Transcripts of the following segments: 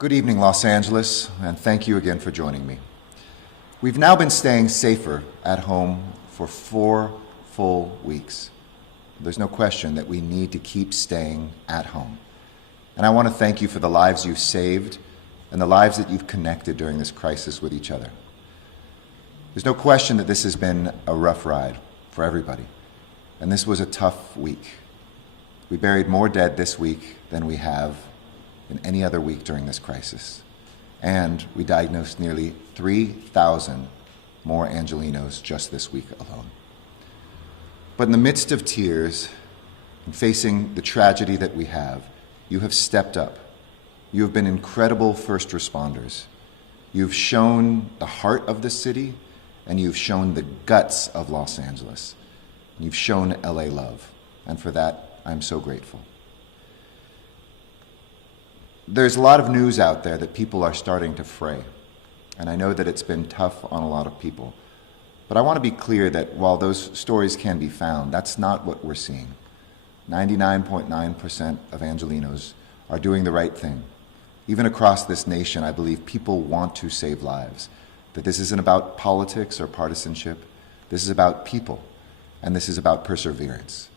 Good evening, Los Angeles, and thank you again for joining me. We've now been staying safer at home for 4 full weeks. There's no question that we need to keep staying at home. And I want to thank you for the lives you've saved and the lives that you've connected during this crisis with each other. There's no question that this has been a rough ride for everybody, and this was a tough week. We buried more dead this week than we have in any other week during this crisis. And we diagnosed nearly 3,000 more Angelenos just this week alone. But in the midst of tears and facing the tragedy that we have, you have stepped up. You have been incredible first responders. You've shown the heart of the city, and you've shown the guts of Los Angeles. You've shown LA love, and for that, I'm so grateful. There's a lot of news out there that people are starting to fray, and I know that it's been tough on a lot of people. But I want to be clear that while those stories can be found, that's not what we're seeing. 99.9% of Angelenos are doing the right thing. Even across this nation, I believe people want to save lives, that this isn't about politics or partisanship. This is about people, and this is about perseverance.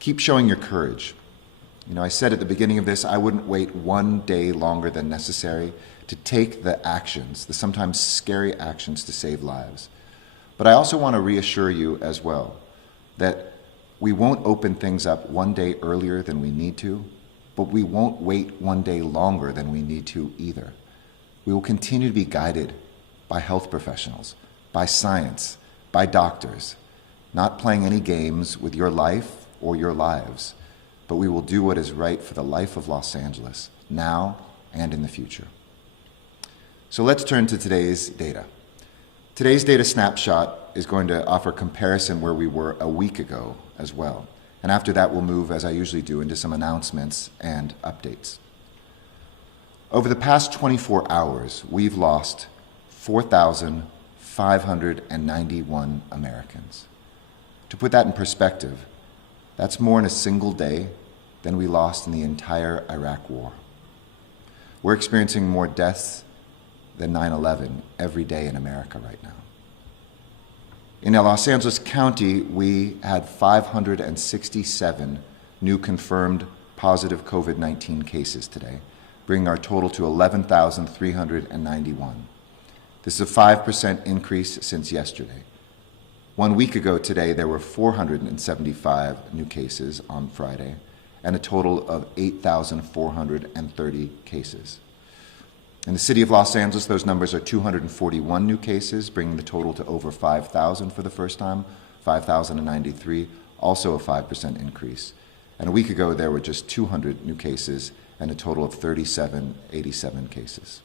Keep showing your courage. You know, I said at the beginning of this, I wouldn't wait one day longer than necessary to take the actions, the sometimes scary actions to save lives. But I also want to reassure you as well that we won't open things up one day earlier than we need to, but we won't wait one day longer than we need to either. We will continue to be guided by health professionals, by science, by doctors, not playing any games with your life or your lives. But we will do what is right for the life of Los Angeles, now and in the future. So let's turn to today's data. Today's data snapshot is going to offer comparison where we were a week ago as well. And after that, we'll move, as I usually do, into some announcements and updates. Over the past 24 hours, we've lost 4,591 Americans. To put that in perspective, that's more in a single day than we lost in the entire Iraq War. We're experiencing more deaths than 9/11 every day in America right now. In Los Angeles County, we had 567 new confirmed positive COVID-19 cases today, bringing our total to 11,391. This is a 5% increase since yesterday. 1 week ago today, there were 475 new cases on Friday, and a total of 8,430 cases. In the city of Los Angeles, those numbers are 241 new cases, bringing the total to over 5,000 for the first time, 5,093, also a 5% increase. And a week ago, there were just 200 new cases and a total of 3,787 cases.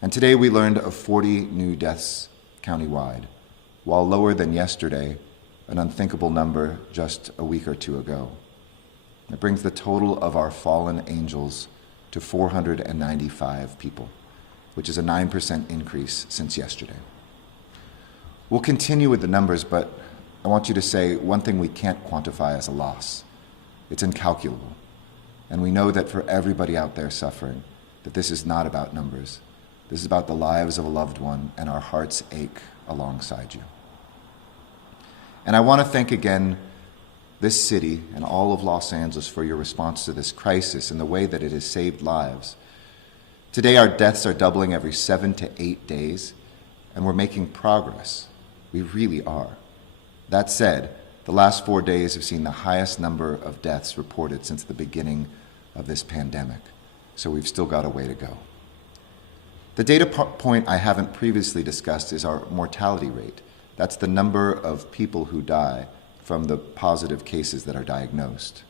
And today, we learned of 40 new deaths countywide. While lower than yesterday, an unthinkable number just a week or two ago. It brings the total of our fallen angels to 495 people, which is a 9% increase since yesterday. We'll continue with the numbers, but I want you to say one thing we can't quantify as a loss. It's incalculable. And we know that for everybody out there suffering, that this is not about numbers. This is about the lives of a loved one, and our hearts ache alongside you. And I want to thank again this city and all of Los Angeles for your response to this crisis and the way that it has saved lives. Today, our deaths are doubling every 7 to 8 days, and we're making progress. We really are. That said, the last 4 days have seen the highest number of deaths reported since the beginning of this pandemic, so we've still got a way to go. The data point I haven't previously discussed is our mortality rate. That's the number of people who die from the positive cases that are diagnosed.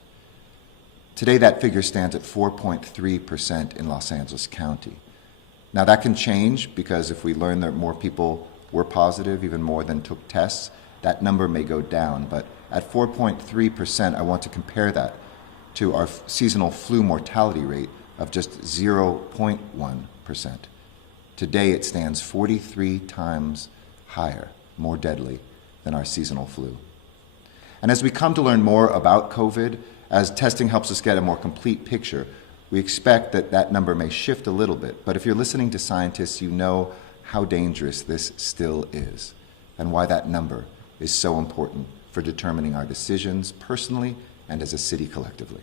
Today, that figure stands at 4.3% in Los Angeles County. Now, that can change because if we learn that more people were positive, even more than took tests, that number may go down. But at 4.3%, I want to compare that to our seasonal flu mortality rate of just 0.1%. Today, it stands 43 times higher, more deadly than our seasonal flu. And as we come to learn more about COVID, as testing helps us get a more complete picture, We expect that that number may shift a little bit, but if you're listening to scientists, you know how dangerous this still is and why that number is so important for determining our decisions personally and as a city collectively.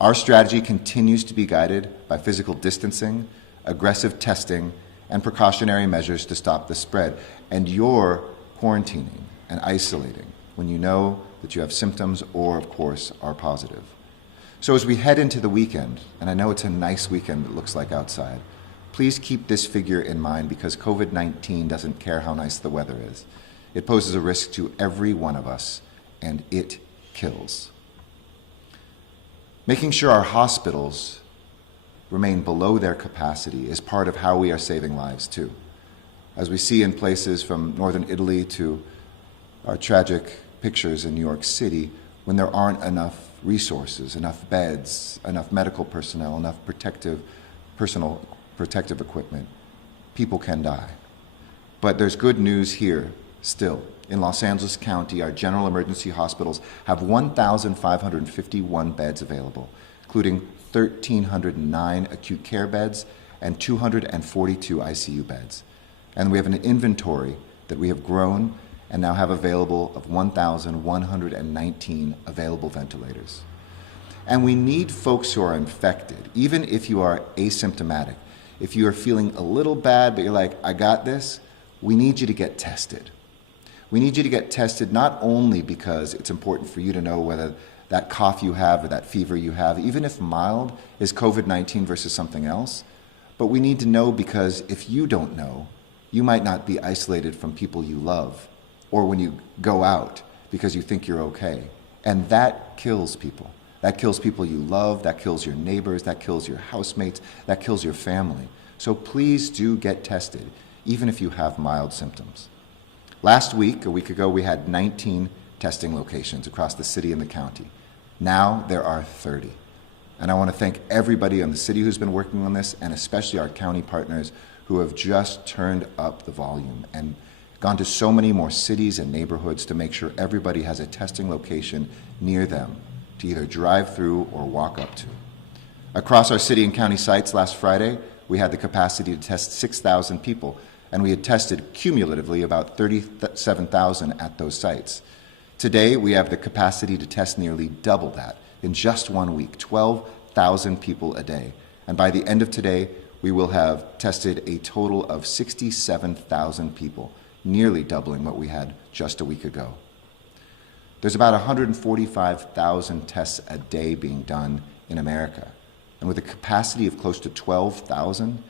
Our strategy continues to be guided by physical distancing, aggressive testing, and precautionary measures to stop the spread. And you're quarantining and isolating when you know that you have symptoms or, of course, are positive. So as we head into the weekend, and I know it's a nice weekend it looks like outside, please keep this figure in mind because COVID-19 doesn't care how nice the weather is. It poses a risk to every one of us, and it kills. Making sure our hospitals remain below their capacity is part of how we are saving lives too. As we see in places from northern Italy to our tragic pictures in New York City, when there aren't enough resources, enough beds, enough medical personnel, enough personal protective equipment, people can die. But there's good news here still. In Los Angeles County, our general emergency hospitals have 1,551 beds available, including 1,309 acute care beds and 242 ICU beds. And we have an inventory that we have grown and now have available of 1,119 available ventilators. And we need folks who are infected, even if you are asymptomatic. If you are feeling a little bad, but you're like, I got this, we need you to get tested. We need you to get tested not only because it's important for you to know whether that cough you have or that fever you have, even if mild, is COVID-19 versus something else, but we need to know because if you don't know, you might not be isolated from people you love or when you go out because you think you're okay. And that kills people. That kills people you love, that kills your neighbors, that kills your housemates, that kills your family. So please do get tested, even if you have mild symptoms. Last week, a week ago, we had 19 testing locations across the city and the county. Now there are 30. And I want to thank everybody in the city who's been working on this, and especially our county partners who have just turned up the volume and gone to so many more cities and neighborhoods to make sure everybody has a testing location near them to either drive through or walk up to. Across our city and county sites last Friday, we had the capacity to test 6,000 people, and we had tested cumulatively about 37,000 at those sites. Today, we have the capacity to test nearly double that in just 1 week, 12,000 people a day. And by the end of today, we will have tested a total of 67,000 people, nearly doubling what we had just a week ago. There's about 145,000 tests a day being done in America. And with a capacity of close to 12,000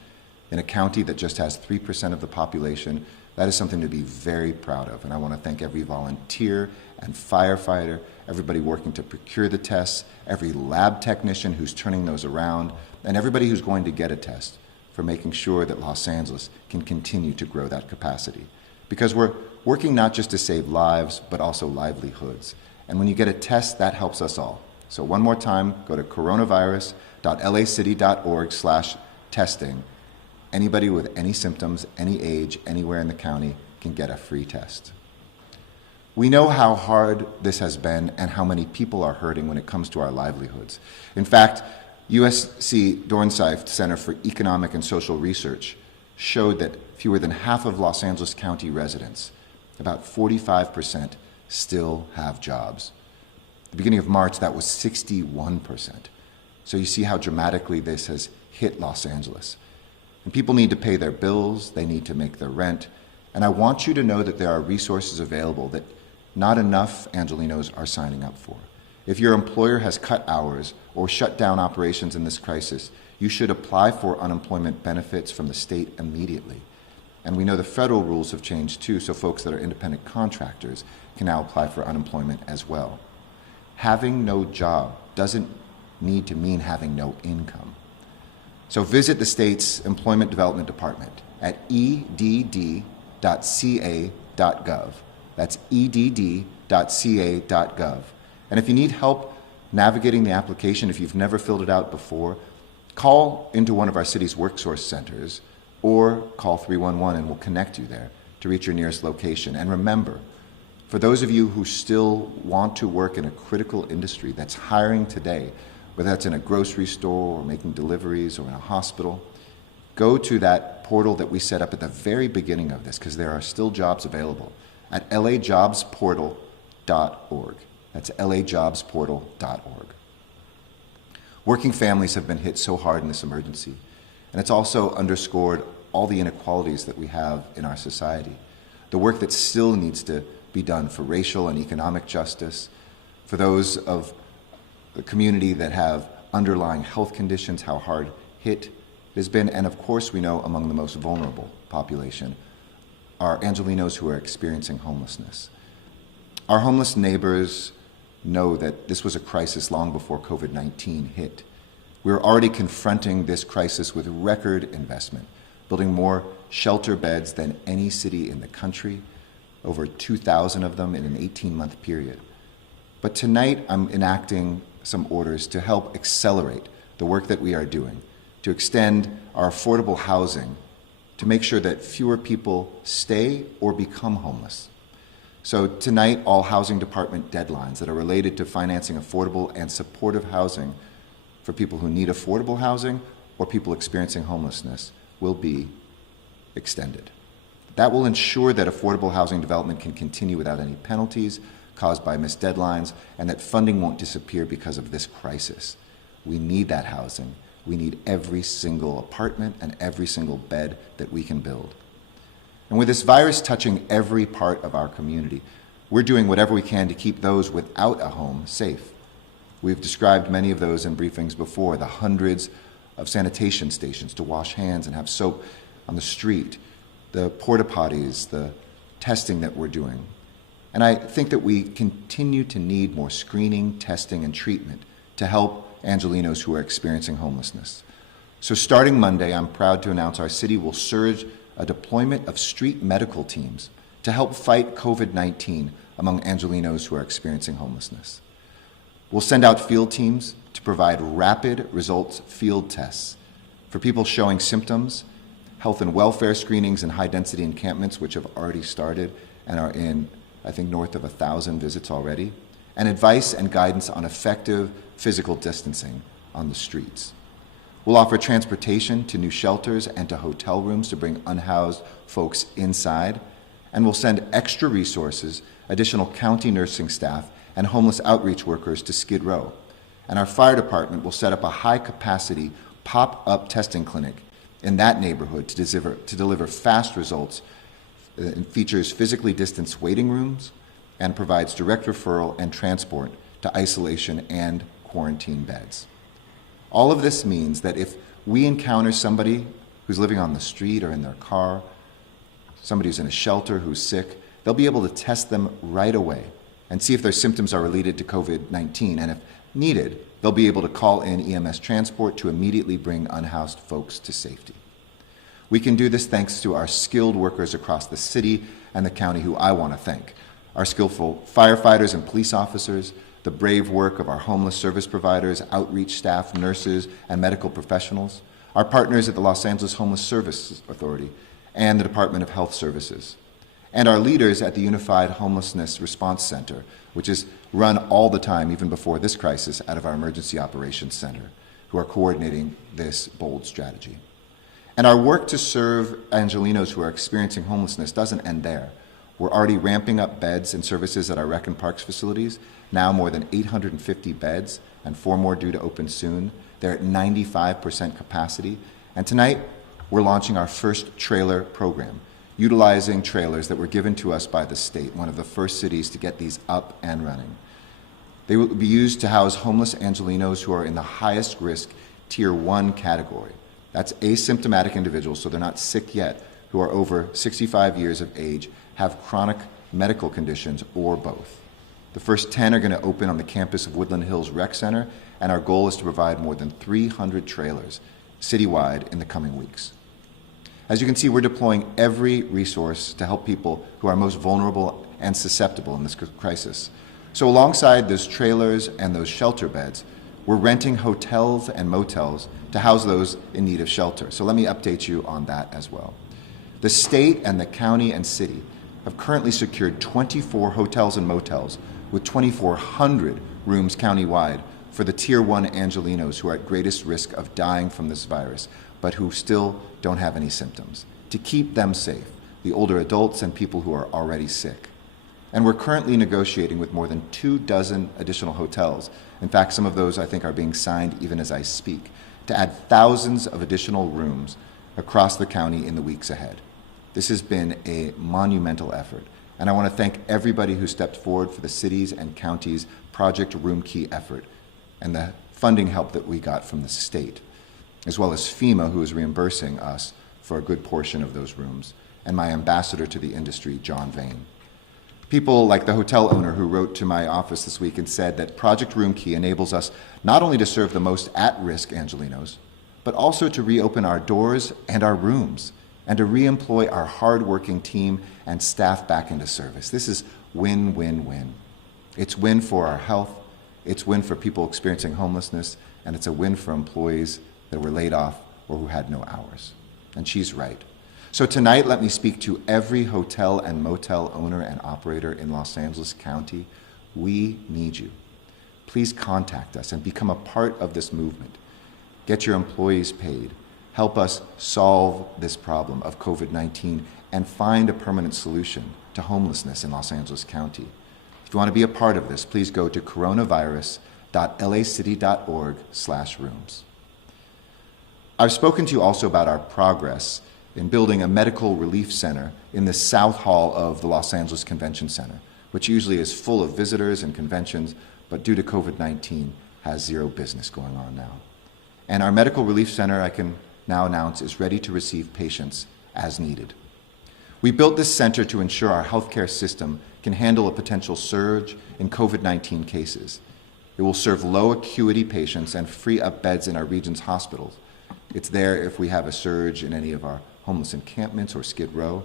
in a county that just has 3% of the population, that is something to be very proud of. And I want to thank every volunteer and firefighter, everybody working to procure the tests, every lab technician who's turning those around, and everybody who's going to get a test for making sure that Los Angeles can continue to grow that capacity. Because we're working not just to save lives, but also livelihoods. And when you get a test, that helps us all. So one more time, go to coronavirus.lacity.org/testing. Anybody with any symptoms, any age, anywhere in the county can get a free test. We know how hard this has been and how many people are hurting when it comes to our livelihoods. In fact, USC Dornsife Center for Economic and Social Research showed that fewer than half of Los Angeles County residents, about 45%, still have jobs. At the beginning of March, that was 61%. So you see how dramatically this has hit Los Angeles. And people need to pay their bills, they need to make their rent, and I want you to know that there are resources available that not enough Angelenos are signing up for. If your employer has cut hours or shut down operations in this crisis, you should apply for unemployment benefits from the state immediately. And we know the federal rules have changed too, so folks that are independent contractors can now apply for unemployment as well. Having no job doesn't need to mean having no income. So visit the state's Employment Development Department at edd.ca.gov. That's edd.ca.gov. And if you need help navigating the application, if you've never filled it out before, call into one of our city's WorkSource centers or call 311 and we'll connect you there to reach your nearest location. And remember, for those of you who still want to work in a critical industry that's hiring today, whether that's in a grocery store or making deliveries or in a hospital, go to that portal that we set up at the very beginning of this, because there are still jobs available, at lajobsportal.org. That's lajobsportal.org. Working families have been hit so hard in this emergency, and it's also underscored all the inequalities that we have in our society. The work that still needs to be done for racial and economic justice, for those of the community that have underlying health conditions, how hard hit it has been, and of course we know among the most vulnerable population are Angelenos who are experiencing homelessness. Our homeless neighbors know that this was a crisis long before COVID-19 hit. We're already confronting this crisis with record investment, building more shelter beds than any city in the country, over 2,000 of them in an 18-month period. But tonight I'm enacting some orders to help accelerate the work that we are doing, to extend our affordable housing, to make sure that fewer people stay or become homeless. So tonight, all housing department deadlines that are related to financing affordable and supportive housing for people who need affordable housing or people experiencing homelessness will be extended. That will ensure that affordable housing development can continue without any penalties caused by missed deadlines, and that funding won't disappear because of this crisis. We need that housing. We need every single apartment and every single bed that we can build. And with this virus touching every part of our community, we're doing whatever we can to keep those without a home safe. We've described many of those in briefings before, the hundreds of sanitation stations to wash hands and have soap on the street, the porta potties, the testing that we're doing. And I think that we continue to need more screening, testing, and treatment to help Angelenos who are experiencing homelessness. So starting Monday, I'm proud to announce our city will surge a deployment of street medical teams to help fight COVID-19 among Angelenos who are experiencing homelessness. We'll send out field teams to provide rapid results field tests for people showing symptoms, health and welfare screenings in high-density encampments, which have already started and are in, I think, north of 1,000 visits already, and advice and guidance on effective physical distancing on the streets. We'll offer transportation to new shelters and to hotel rooms to bring unhoused folks inside, and we'll send extra resources, additional county nursing staff, and homeless outreach workers to Skid Row. And our fire department will set up a high-capacity pop-up testing clinic in that neighborhood to deliver fast results. It features physically distanced waiting rooms and provides direct referral and transport to isolation and quarantine beds. All of this means that if we encounter somebody who's living on the street or in their car, somebody who's in a shelter who's sick, they'll be able to test them right away and see if their symptoms are related to COVID-19. And if needed, they'll be able to call in EMS transport to immediately bring unhoused folks to safety. We can do this thanks to our skilled workers across the city and the county, who I want to thank. Our skillful firefighters and police officers, the brave work of our homeless service providers, outreach staff, nurses, and medical professionals, our partners at the Los Angeles Homeless Services Authority and the Department of Health Services, and our leaders at the Unified Homelessness Response Center, which is run all the time, even before this crisis, out of our Emergency Operations Center, who are coordinating this bold strategy. And our work to serve Angelenos who are experiencing homelessness doesn't end there. We're already ramping up beds and services at our Rec and Parks facilities, now more than 850 beds, and 4 more due to open soon. They're at 95% capacity. And tonight, we're launching our first trailer program, utilizing trailers that were given to us by the state, one of the first cities to get these up and running. They will be used to house homeless Angelenos who are in the highest risk Tier 1 category. That's asymptomatic individuals, so they're not sick yet, who are over 65 years of age, have chronic medical conditions, or both. The first 10 are going to open on the campus of Woodland Hills Rec Center, and our goal is to provide more than 300 trailers citywide in the coming weeks. As you can see, we're deploying every resource to help people who are most vulnerable and susceptible in this crisis. So alongside those trailers and those shelter beds, we're renting hotels and motels to house those in need of shelter. So let me update you on that as well. The state and the county and city have currently secured 24 hotels and motels with 2,400 rooms countywide for the Tier 1 Angelenos who are at greatest risk of dying from this virus, but who still don't have any symptoms, to keep them safe, the older adults and people who are already sick. And we're currently negotiating with more than 24 additional hotels. In fact, some of those I think are being signed even as I speak, to add thousands of additional rooms across the county in the weeks ahead. This has been a monumental effort, and I want to thank everybody who stepped forward for the city's and county's Project Room Key effort and the funding help that we got from the state, as well as FEMA, who is reimbursing us for a good portion of those rooms, and my ambassador to the industry, John Vane. People like the hotel owner who wrote to my office this week and said that Project Room Key enables us not only to serve the most at-risk Angelenos, but also to reopen our doors and our rooms and to re-employ our hard-working team and staff back into service. This is win-win-win. It's win for our health, it's win for people experiencing homelessness, and it's a win for employees that were laid off or who had no hours. And she's right. So tonight, let me speak to every hotel and motel owner and operator in Los Angeles County. We need you. Please contact us and become a part of this movement. Get your employees paid. Help us solve this problem of COVID-19 and find a permanent solution to homelessness in Los Angeles County. If you want to be a part of this, please go to coronavirus.lacity.org/rooms. I've spoken to you also about our progress in building a medical relief center in the South Hall of the Los Angeles Convention Center, which usually is full of visitors and conventions, but due to COVID-19 has zero business going on now. And our medical relief center, I can now announce, is ready to receive patients as needed. We built this center to ensure our healthcare system can handle a potential surge in COVID-19 cases. It will serve low acuity patients and free up beds in our region's hospitals. It's there if we have a surge in any of our homeless encampments or Skid Row.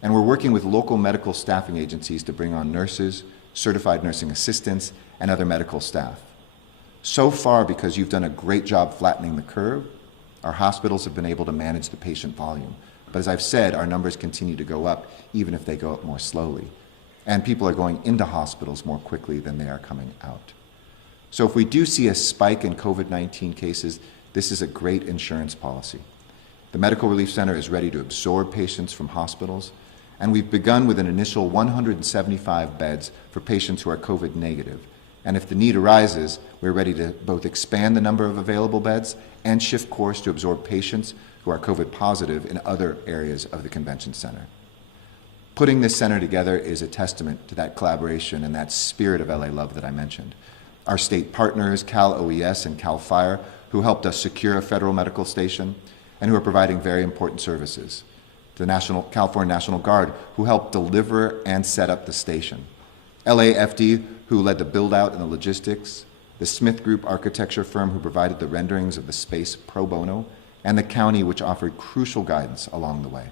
And we're working with local medical staffing agencies to bring on nurses, certified nursing assistants, and other medical staff. So far, because you've done a great job flattening the curve, our hospitals have been able to manage the patient volume. But as I've said, our numbers continue to go up, even if they go up more slowly. And people are going into hospitals more quickly than they are coming out. So if we do see a spike in COVID-19 cases, this is a great insurance policy. The Medical Relief Center is ready to absorb patients from hospitals, and we've begun with an initial 175 beds for patients who are COVID negative. And if the need arises, we're ready to both expand the number of available beds and shift course to absorb patients who are COVID positive in other areas of the convention center. Putting this center together is a testament to that collaboration and that spirit of LA Love that I mentioned. Our state partners, Cal OES and Cal Fire, who helped us secure a federal medical station and who are providing very important services. The California National Guard, who helped deliver and set up the station. LAFD, who led the build-out and the logistics. The Smith Group architecture firm, who provided the renderings of the space pro bono. And the county, which offered crucial guidance along the way.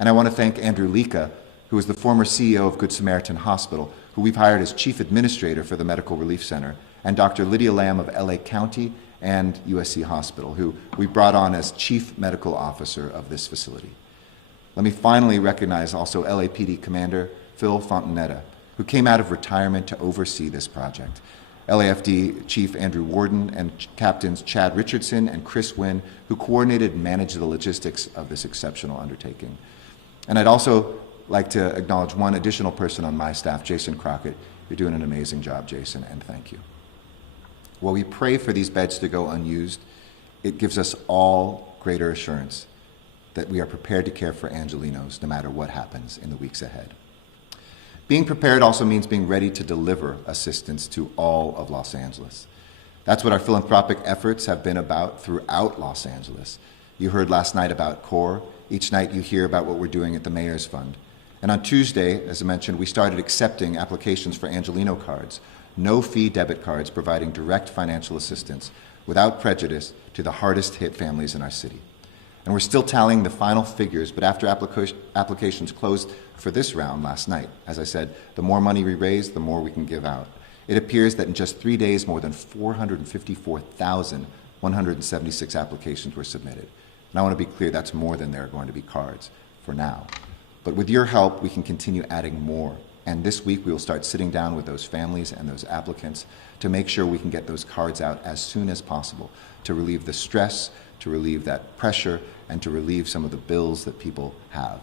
And I want to thank Andrew Lika, who is the former CEO of Good Samaritan Hospital, who we've hired as Chief Administrator for the Medical Relief Center, and Dr. Lydia Lamb of LA County and USC Hospital, who we brought on as Chief Medical Officer of this facility. Let me finally recognize also LAPD Commander Phil Fontanetta, who came out of retirement to oversee this project. LAFD Chief Andrew Warden and Captains Chad Richardson and Chris Wynn, who coordinated and managed the logistics of this exceptional undertaking. And I'd also like to acknowledge one additional person on my staff, Jason Crockett. You're doing an amazing job, Jason, and thank you. While we pray for these beds to go unused, it gives us all greater assurance that we are prepared to care for Angelenos no matter what happens in the weeks ahead. Being prepared also means being ready to deliver assistance to all of Los Angeles. That's what our philanthropic efforts have been about throughout Los Angeles. You heard last night about CORE. Each night you hear about what we're doing at the Mayor's Fund. And on Tuesday, as I mentioned, we started accepting applications for Angeleno cards, no-fee debit cards providing direct financial assistance without prejudice to the hardest hit families in our city. And we're still tallying the final figures, but after applications closed for this round last night, as I said, the more money we raise, the more we can give out. It appears that in just 3 days, more than 454,176 applications were submitted. And I want to be clear, that's more than there are going to be cards for now. But with your help, we can continue adding more And this week, we will start sitting down with those families and those applicants to make sure we can get those cards out as soon as possible to relieve the stress, to relieve that pressure, and to relieve some of the bills that people have.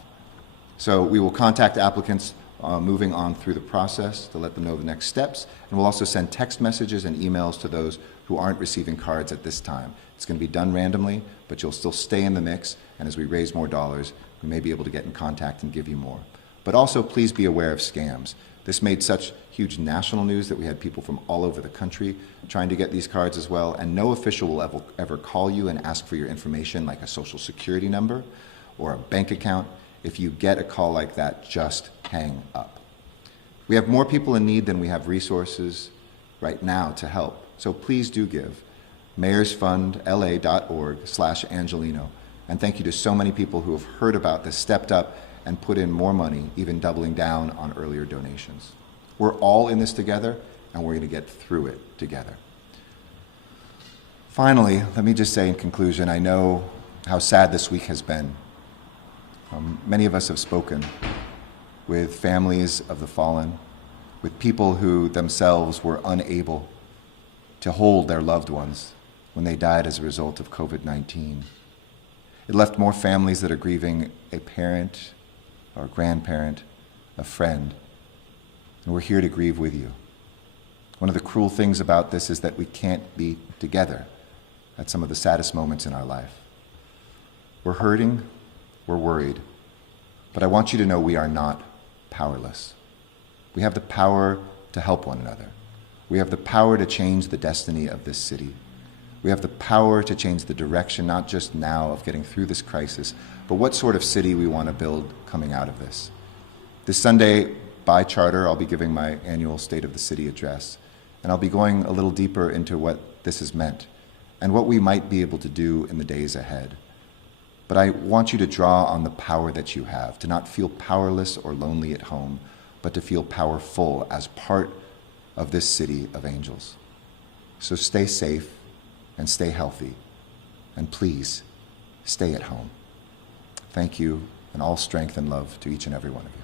So we will contact applicants moving on through the process to let them know the next steps, and we'll also send text messages and emails to those who aren't receiving cards at this time. It's going to be done randomly, but you'll still stay in the mix, and as we raise more dollars, we may be able to get in contact and give you more. But also, please be aware of scams. This made such huge national news that we had people from all over the country trying to get these cards as well, and no official will ever call you and ask for your information like a social security number or a bank account. If you get a call like that, just hang up. We have more people in need than we have resources right now to help, so please do give. mayorsfundla.org/Angelino. And thank you to so many people who have heard about this, stepped up, and put in more money, even doubling down on earlier donations. We're all in this together, and we're going to get through it together. Finally, let me just say in conclusion, I know how sad this week has been. Many of us have spoken with families of the fallen, with people who themselves were unable to hold their loved ones when they died as a result of COVID-19. It left more families that are grieving a parent or a grandparent, a friend, and we're here to grieve with you. One of the cruel things about this is that we can't be together at some of the saddest moments in our life. We're hurting, we're worried, but I want you to know we are not powerless. We have the power to help one another. We have the power to change the destiny of this city. We have the power to change the direction, not just now of getting through this crisis, but what sort of city we want to build coming out of this. This Sunday, by charter, I'll be giving my annual State of the City address, and I'll be going a little deeper into what this has meant and what we might be able to do in the days ahead. But I want you to draw on the power that you have, to not feel powerless or lonely at home, but to feel powerful as part of this city of angels. So stay safe and stay healthy, and please stay at home. Thank you, and all strength and love to each and every one of you.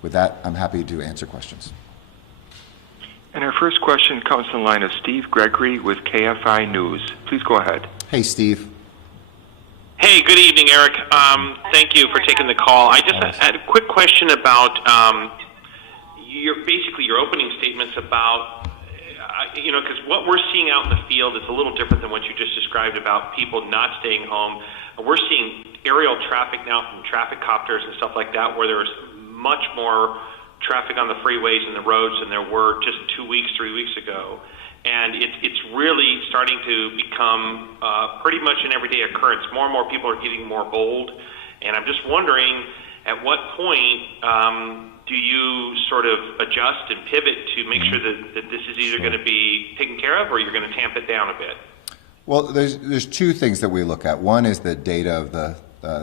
With that, I'm happy to answer questions. And our first question comes from the line of Steve Gregory with KFI News. Please go ahead. Hey, Steve. Hey, good evening, Eric. Thank you for taking the call. I just had a quick question about your opening statements about, because what we're seeing out in the field is a little different than what you just described about people not staying home. We're seeing aerial traffic now from traffic copters and stuff like that, where there's much more traffic on the freeways and the roads than there were just 2 weeks, 3 weeks ago. And it's really starting to become pretty much an everyday occurrence. More and more people are getting more bold. And I'm just wondering, at what point do you sort of adjust and pivot to make sure that this is either going to be taken care of or you're going to tamp it down a bit? Well, there's two things that we look at. One is the data of the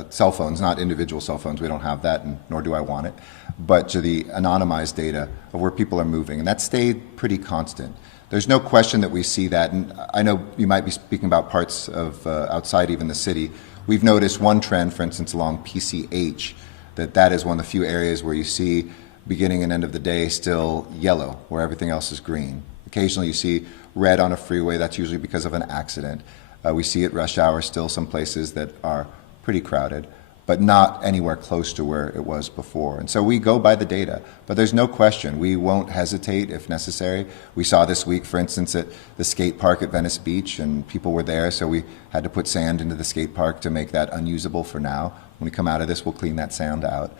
cell phones, not individual cell phones. We don't have that, and nor do I want it, but to the anonymized data of where people are moving. And that stayed pretty constant. There's no question that we see that, and I know you might be speaking about parts of outside even the city. We've noticed one trend, for instance, along PCH, that is one of the few areas where you see beginning and end of the day still yellow, where everything else is green. Occasionally you see red on a freeway. That's usually because of an accident. We see at rush hour still some places that are pretty crowded, but not anywhere close to where it was before. And so we go by the data, but there's no question we won't hesitate if necessary. We saw this week, for instance, at the skate park at Venice Beach, and people were there, so we had to put sand into the skate park to make that unusable for now. When we come out of this, we'll clean that sand out.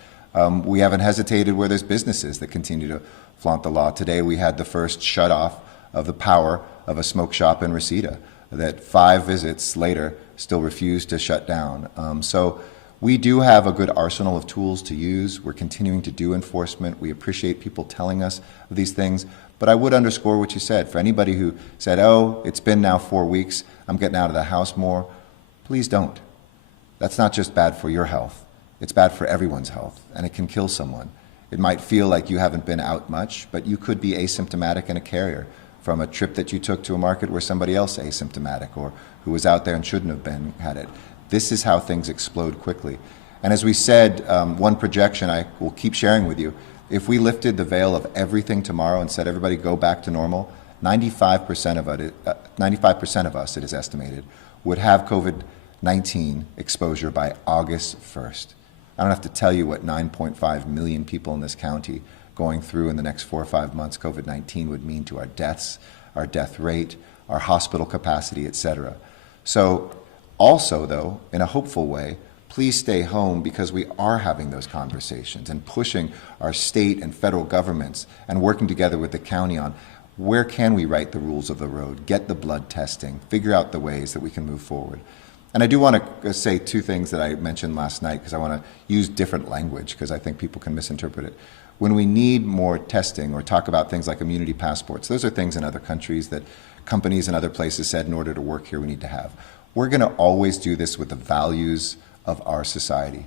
We haven't hesitated where there's businesses that continue to flaunt the law. Today we had the first shut-off of the power of a smoke shop in Reseda that 5 visits later still refused to shut down. So we do have a good arsenal of tools to use. We're continuing to do enforcement. We appreciate people telling us of these things. But I would underscore what you said. For anybody who said, oh, it's been now 4 weeks, I'm getting out of the house more, please don't. That's not just bad for your health. It's bad for everyone's health, and it can kill someone. It might feel like you haven't been out much, but you could be asymptomatic and a carrier from a trip that you took to a market where somebody else asymptomatic or who was out there and shouldn't have been had it. This is how things explode quickly. And as we said, one projection I will keep sharing with you, If we lifted the veil of everything tomorrow and said everybody go back to normal, 95% of us, it is estimated, would have COVID-19 exposure by August 1st. I don't have to tell you what 9.5 million people in this county going through in the next 4 or 5 months COVID-19 would mean to our deaths, our death rate, our hospital capacity, et cetera. So also, though, in a hopeful way, please stay home, because we are having those conversations and pushing our state and federal governments and working together with the county on where can we write the rules of the road, get the blood testing, figure out the ways that we can move forward. And I do want to say two things that I mentioned last night, because I want to use different language, because I think people can misinterpret it. When we need more testing or talk about things like immunity passports, those are things in other countries that companies in other places said in order to work here we need to have. We're going to always do this with the values of our society,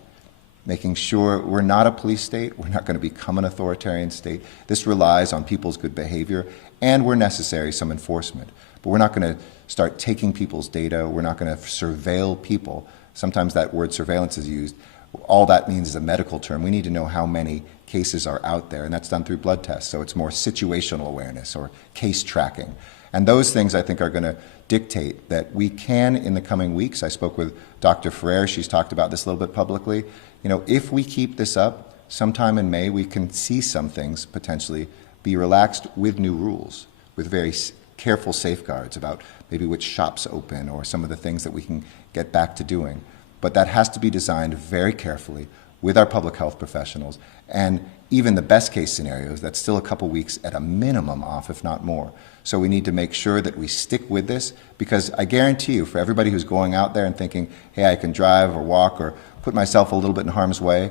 making sure we're not a police state, we're not going to become an authoritarian state. This relies on people's good behavior, and where necessary, some enforcement. But we're not going to start taking people's data, we're not going to surveil people. Sometimes that word surveillance is used. All that means is a medical term. We need to know how many cases are out there, and that's done through blood tests. So it's more situational awareness or case tracking. And those things, I think, are going to dictate that we can, in the coming weeks, I spoke with Dr. Ferrer, she's talked about this a little bit publicly, if we keep this up, sometime in May, we can see some things potentially be relaxed with new rules, with very careful safeguards about maybe which shops open or some of the things that we can get back to doing. But that has to be designed very carefully with our public health professionals, and even the best case scenarios, that's still a couple weeks at a minimum off, if not more. So we need to make sure that we stick with this, because I guarantee you, for everybody who's going out there and thinking, hey, I can drive or walk or put myself a little bit in harm's way,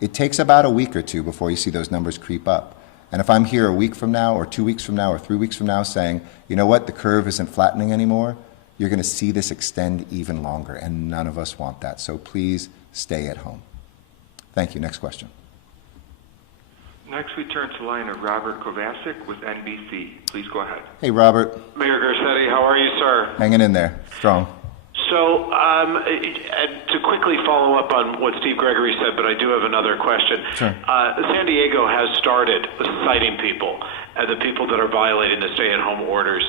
it takes about a week or two before you see those numbers creep up. And if I'm here a week from now or 2 weeks from now or 3 weeks from now saying, you know what, the curve isn't flattening anymore, you're going to see this extend even longer, and none of us want that. So please stay at home. Thank you. Next question. Next, we turn to the line of Robert Kovacic with NBC. Please go ahead. Hey, Robert. Mayor Garcetti, how are you, sir? Hanging in there. Strong. So, to quickly follow up on what Steve Gregory said, but I do have another question. Sure. San Diego has started citing people, the people that are violating the stay-at-home orders.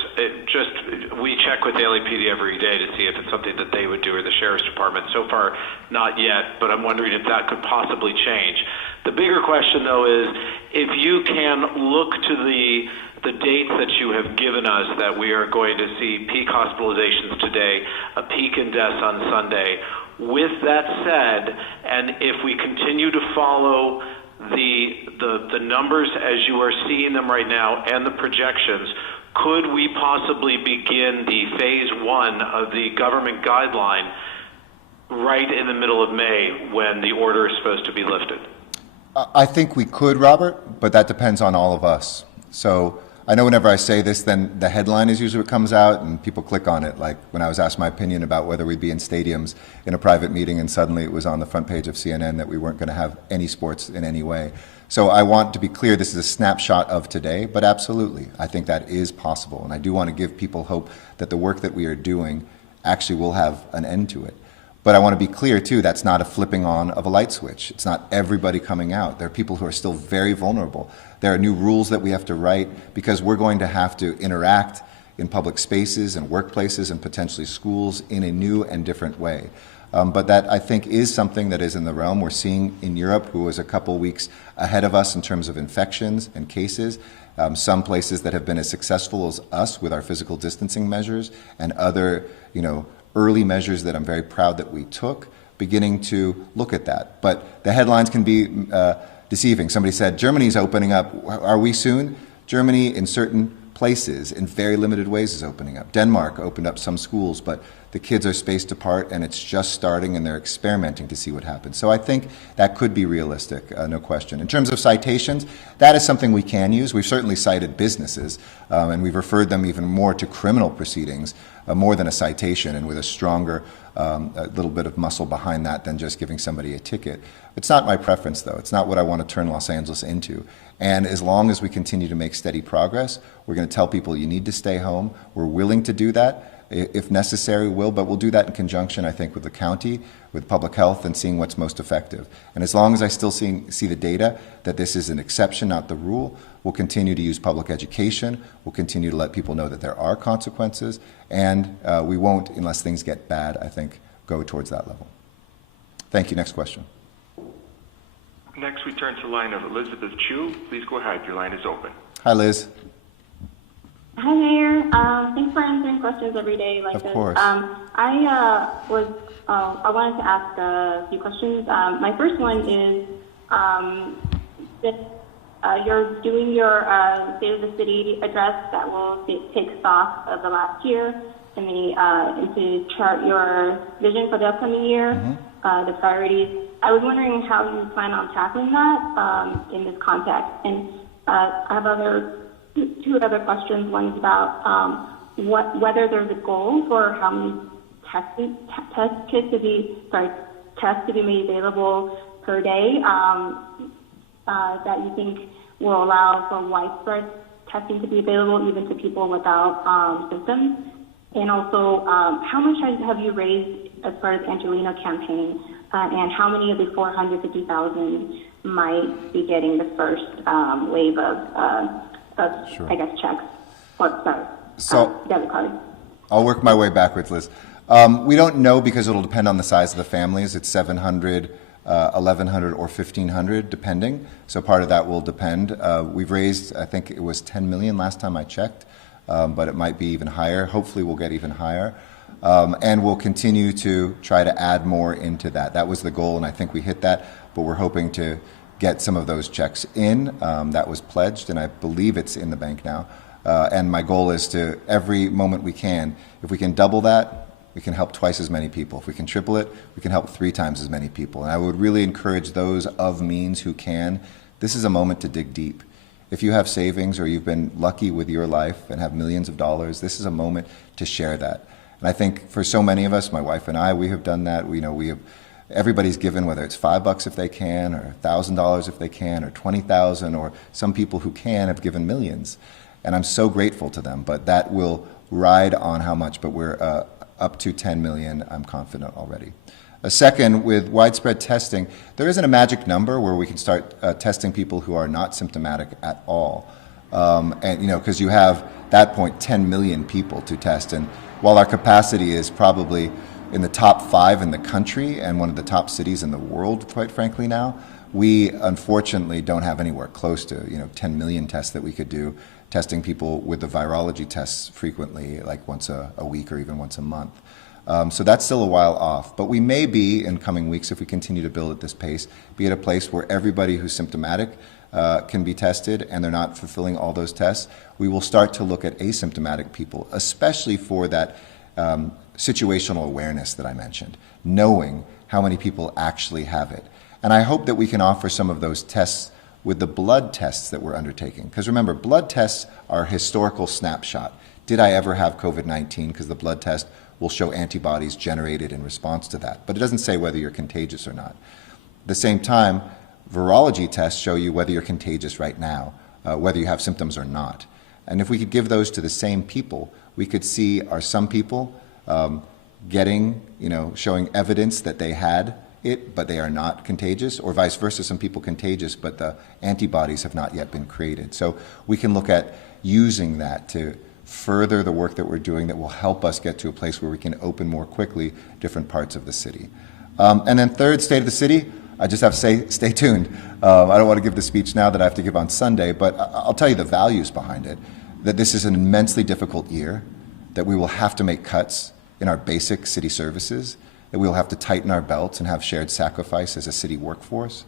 We check with the LAPD every day to see if it's something that they would do, or the Sheriff's Department. So far, not yet, but I'm wondering if that could possibly change. The bigger question, though, is if you can look to the dates that you have given us, that we are going to see peak hospitalizations today, a peak in deaths on Sunday. With that said, and if we continue to follow the numbers as you are seeing them right now and the projections, could we possibly begin the phase 1 of the government guideline right in the middle of May when the order is supposed to be lifted? I think we could, Robert, but that depends on all of us. So I know whenever I say this, then the headline is usually what comes out and people click on it. Like when I was asked my opinion about whether we'd be in stadiums in a private meeting, and suddenly it was on the front page of CNN that we weren't going to have any sports in any way. So I want to be clear, this is a snapshot of today, but absolutely, I think that is possible. And I do want to give people hope that the work that we are doing actually will have an end to it. But I want to be clear, too, that's not a flipping on of a light switch. It's not everybody coming out. There are people who are still very vulnerable. There are new rules that we have to write because we're going to have to interact in public spaces and workplaces and potentially schools in a new and different way. But that, I think, is something that is in the realm. We're seeing in Europe, who was a couple weeks ahead of us in terms of infections and cases, some places that have been as successful as us with our physical distancing measures and other, early measures that I'm very proud that we took, beginning to look at that. But the headlines can be deceiving. Somebody said, Germany's opening up. Are we soon? Germany, in certain places, in very limited ways, is opening up. Denmark opened up some schools, but the kids are spaced apart, and it's just starting, and they're experimenting to see what happens. So I think that could be realistic, no question. In terms of citations, that is something we can use. We've certainly cited businesses, and we've referred them even more to criminal proceedings, more than a citation, and with a stronger a little bit of muscle behind that than just giving somebody a ticket. It's not my preference, though. It's not what I want to turn Los Angeles into. And as long as we continue to make steady progress, we're going to tell people you need to stay home. We're willing to do that. If necessary, we will, but we'll do that in conjunction, I think, with the county, with public health, and seeing what's most effective. And as long as I still see the data that this is an exception, not the rule, we'll continue to use public education, we'll continue to let people know that there are consequences, and we won't, unless things get bad, I think, go towards that level. Thank you. Next question. Next, we turn to the line of Elizabeth Chu. Please go ahead. Your line is open. Hi, Liz. Hi, Mayor. Thanks for answering questions every day like this. Of course. I wanted to ask a few questions. My first one is that you're doing your State of the City address that will take stock of the last year and to chart your vision for the upcoming year, the priorities. I was wondering how you plan on tackling that in this context. And I have two other questions. One is about whether there's a goal for how many tests to be made available per day that you think will allow for widespread testing to be available even to people without symptoms. And also, how much have you raised as far as Angelina campaign, and how many of the 450,000 might be getting the first wave of Sure. I guess, checks or debit cards? I'll work my way backwards, Liz. We don't know because it'll depend on the size of the families. It's 700, 1,100, or 1,500, depending. So part of that will depend. We've raised, I think it was 10 million last time I checked, but it might be even higher. Hopefully we'll get even higher. And we'll continue to try to add more into that. That was the goal, and I think we hit that, but we're hoping to get some of those checks in. That was pledged, and I believe it's in the bank now. And my goal is to, every moment we can, if we can double that, we can help twice as many people. If we can triple it, we can help 3 times as many people. And I would really encourage those of means who can. This is a moment to dig deep. If you have savings or you've been lucky with your life and have millions of dollars, this is a moment to share that. And I think for so many of us, my wife and I, we have done that. We have. Everybody's given, whether it's $5 if they can, or $1,000 if they can, or $20,000, or some people who can have given millions. And I'm so grateful to them, but that will ride on how much, but we're up to 10 million, I'm confident already. A second, with widespread testing, there isn't a magic number where we can start testing people who are not symptomatic at all. And, because you have, at that point, 10 million people to test. And while our capacity is probably in the top 5 in the country and one of the top cities in the world, quite frankly now, we unfortunately don't have anywhere close to 10 million tests that we could do, testing people with the virology tests frequently, like once a week or even once a month. So that's still a while off. But we may be, in coming weeks, if we continue to build at this pace, be at a place where everybody who's symptomatic can be tested and they're not fulfilling all those tests. We will start to look at asymptomatic people, especially for that situational awareness that I mentioned, knowing how many people actually have it. And I hope that we can offer some of those tests with the blood tests that we're undertaking. Because remember, blood tests are a historical snapshot. Did I ever have COVID-19? Because the blood test will show antibodies generated in response to that. But it doesn't say whether you're contagious or not. At the same time, virology tests show you whether you're contagious right now, whether you have symptoms or not. And if we could give those to the same people, we could see, are some people showing evidence that they had it, but they are not contagious, or vice versa, some people contagious, but the antibodies have not yet been created. So we can look at using that to further the work that we're doing that will help us get to a place where we can open more quickly different parts of the city. And then third, State of the City, I just have to say, stay tuned. I don't want to give the speech now that I have to give on Sunday, but I'll tell you the values behind it, that this is an immensely difficult year, that we will have to make cuts in our basic city services, that we will have to tighten our belts and have shared sacrifice as a city workforce,